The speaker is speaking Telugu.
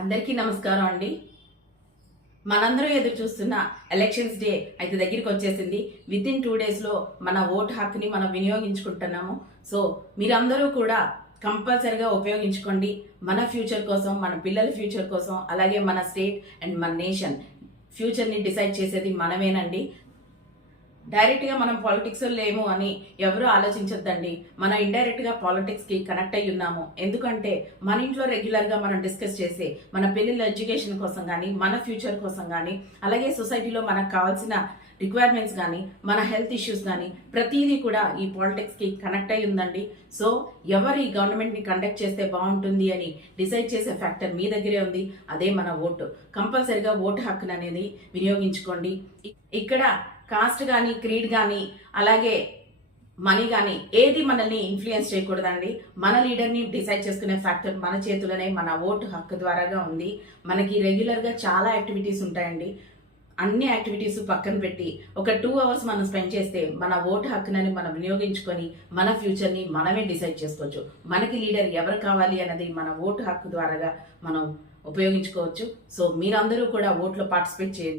అందరికీ నమస్కారం అండి. మనందరూ ఎదురు చూస్తున్న ఎలక్షన్స్ డే అయితే దగ్గరికి వచ్చేసింది. విత్ ఇన్ 2 days లో మన ఓటు హక్కుని మనం వినియోగించుకుంటున్నాము. సో మీరందరూ కూడా కంపల్సరిగా ఉపయోగించుకోండి. మన ఫ్యూచర్ కోసం, మన పిల్లల ఫ్యూచర్ కోసం, అలాగే మన స్టేట్ అండ్ మన నేషన్ ఫ్యూచర్ని డిసైడ్ చేసేది మనమేనండి. డైరెక్ట్గా మనం పాలిటిక్స్ లేము అని ఎవరు ఆలోచించొద్దండి. మనం ఇండైరెక్ట్గా పాలిటిక్స్కి కనెక్ట్ అయ్యి ఉన్నాము. ఎందుకంటే మన ఇంట్లో రెగ్యులర్గా మనం డిస్కస్ చేసే మన పిల్లల ఎడ్యుకేషన్ కోసం కానీ, మన ఫ్యూచర్ కోసం కానీ, అలాగే సొసైటీలో మనకు కావాల్సిన రిక్వైర్మెంట్స్ కానీ, మన హెల్త్ ఇష్యూస్ కానీ ప్రతిదీ కూడా ఈ పాలిటిక్స్కి కనెక్ట్ అయి ఉందండి. సో ఎవరు ఈ గవర్నమెంట్ని కండక్ట్ చేస్తే బాగుంటుంది అని డిసైడ్ చేసే ఫ్యాక్టర్ మీ దగ్గరే ఉంది. అదే మన ఓటు. కంపల్సరిగా ఓటు హక్కును అనేది వినియోగించుకోండి. ఇక్కడ కాస్ట్ కానీ, క్రీడ్ కానీ, అలాగే మనీ కానీ ఏది మనల్ని ఇన్ఫ్లుయెన్స్ చేయకూడదండి. మన లీడర్ని డిసైడ్ చేసుకునే ఫ్యాక్టర్ మన చేతులనే, మన ఓటు హక్కు ద్వారాగా ఉంది. మనకి రెగ్యులర్గా చాలా యాక్టివిటీస్ ఉంటాయండి. అన్ని యాక్టివిటీస్ పక్కన పెట్టి ఒక 2 hours మనం స్పెండ్ చేస్తే మన ఓటు హక్కునని మనం వినియోగించుకొని మన ఫ్యూచర్ని మనమే డిసైడ్ చేసుకోవచ్చు. మనకి లీడర్ ఎవరు కావాలి అన్నది మన ఓటు హక్కు ద్వారాగా మనం ఉపయోగించుకోవచ్చు. సో మీరందరూ కూడా ఓట్లో పార్టిసిపేట్ చేయండి.